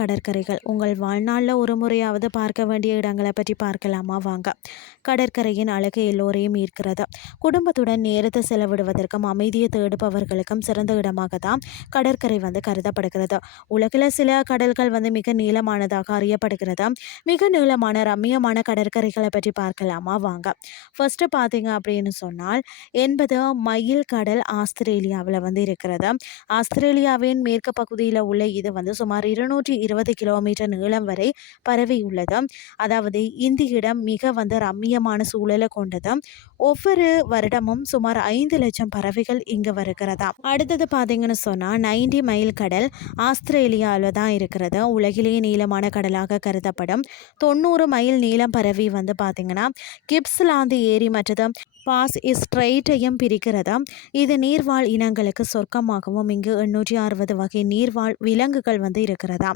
கடற்கரைகள் உங்கள் வாழ்நாளில் ஒரு முறையாவது பார்க்க வேண்டிய இடங்களை பற்றி பார்க்கலாமா? வாங்க. கடற்கரையின் அழகு எல்லோரையும் ஈர்க்கிறது. குடும்பத்துடன் நேரத்தை செலவிடுவதற்கும் அமைதியை தேடுபவர்களுக்கும் சிறந்த இடமாக தான் கடற்கரை கருதப்படுகிறது. உலகில் சில கடல்கள் மிக நீளமானதாக அறியப்படுகிறது. மிக நீளமான ரம்மியமான கடற்கரைகளை பற்றி பார்க்கலாமா? வாங்க. ஃபர்ஸ்ட் பார்த்தீங்க அப்படின்னு சொன்னால் 80 மைல் கடல் ஆஸ்திரேலியாவில் இருக்கிறது. ஆஸ்திரேலியாவின் மேற்கு பகுதியில் உள்ள இது சுமார் 220 கிலோமீட்டர் நீளம் வரை பரவியுள்ளது. அதாவது இந்த இடம் மிக ரம்மியமான சூழலை கொண்டது. ஒவ்வொரு வருடமும் சுமார் 5 லட்சம் பறவைகள் இங்கு வருகிறதா. அடுத்தது பார்த்தீங்கன்னு சொன்னால் 90 மைல் கடல் ஆஸ்திரேலியாவில் தான் இருக்கிறது. உலகிலேயே நீளமான கடலாக கருதப்படும் 90 மைல் நீளம் பரவி பார்த்தீங்கன்னா கிப்ஸ்லாந்து ஏரி மற்றது பாஸ் ஸ்ட்ரெயிட்டையும் பிரிக்கிறது. இது நீர்வாழ் இனங்களுக்கு சொர்க்கமாகவும் இங்கு 860 வகை நீர்வாழ் விலங்குகள் இருக்கிறதா.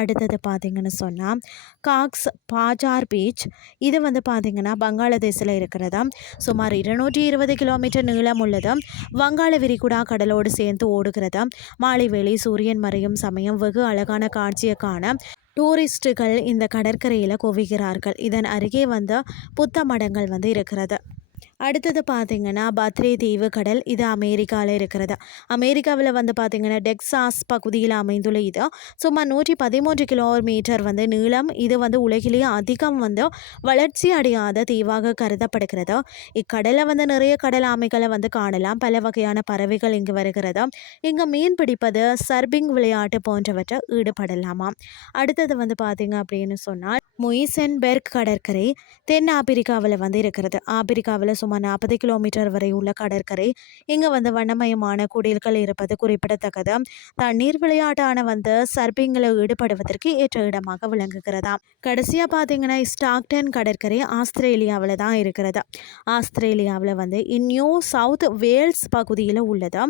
அடுத்தது பார்த்தீங்கன்னு சொன்னால் காக்ஸ் பாஜார் பீச். இது பார்த்தீங்கன்னா பங்களாதேஷில் இருக்கிறதா. சுமார் 220 கிலோமீட்டர் நீளம் உள்ளது. வங்காள விரிகுடா கடலோடு சேர்ந்து ஓடுகிறது. மாலை வேளை சூரியன் மறையும் சமயம் வெகு அழகான காட்சியை காண டூரிஸ்டுகள் இந்த கடற்கரையில் குவிகிறார்கள். இதன் அருகே புத்த மடங்கள் இருக்கிறது. அடுத்தது பார்த்தீங்கன்னா பத்ரே தீவு கடல். இது அமெரிக்காவில் இருக்கிறது. அமெரிக்காவில் பார்த்தீங்கன்னா டெக்சாஸ் பகுதியில் அமைந்துள்ள இது சுமார் 113 கிலோமீட்டர் நீளம். இது உலகிலேயே அதிகம் வளர்ச்சி அடையாத தீவாக கருதப்படுகிறது. இக்கடலில் நிறைய கடல் ஆமைகளை காணலாம். பல வகையான பறவைகள் இங்கு வருகிறது. இங்கு மீன் பிடிப்பது, சர்பிங் விளையாட்டு போன்றவற்றை ஈடுபடலாமா. அடுத்தது பார்த்தீங்க அப்படின்னு சொன்னால் முய்சன்பெர்க் கடற்கரை தென் ஆப்பிரிக்காவில் இருக்கிறது. ஆப்பிரிக்காவில் சுமார் 40 கிலோமீட்டர் வரை உள்ள கடற்கரை. இங்கே வண்ணமயமான குடில்கள் இருப்பது குறிப்பிடத்தக்கது. தண்ணீர் விளையாட்டான சர்பிங்கில் ஈடுபடுவதற்கு ஏற்ற இடமாக விளங்குகிறதா. கடைசியாக பார்த்தீங்கன்னா ஸ்டாக்டன் கடற்கரை ஆஸ்திரேலியாவில் தான் இருக்கிறது. ஆஸ்திரேலியாவில் நியூ சவுத் வேல்ஸ் பகுதியில் உள்ளது.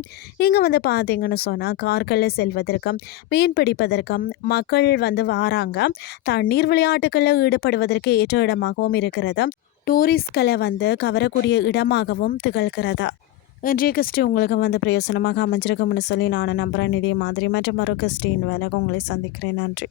இங்கே பார்த்தீங்கன்னு சொன்னால் கார்களில் செல்வதற்கும் மீன் பிடிப்பதற்கும் மக்கள் வாராங்க. தண்ணீர் விளையாட்டுகளில் ஈடுபடுவதற்கு ஏற்ற இடமாகவும் இருக்கிறது. டூரிஸ்ட்களை கவரக்கூடிய இடமாகவும் திகழ்கிறதா. இன்றைய கிறிஸ்டி உங்களுக்கு பிரயோசனமாக அமைஞ்சிருக்கும்னு சொல்லி நான் நம்புகிறேன். இதே மாதிரி மற்றும் மறு கிறிஸ்டின் வேலை உங்களை சந்திக்கிறேன். நன்றி.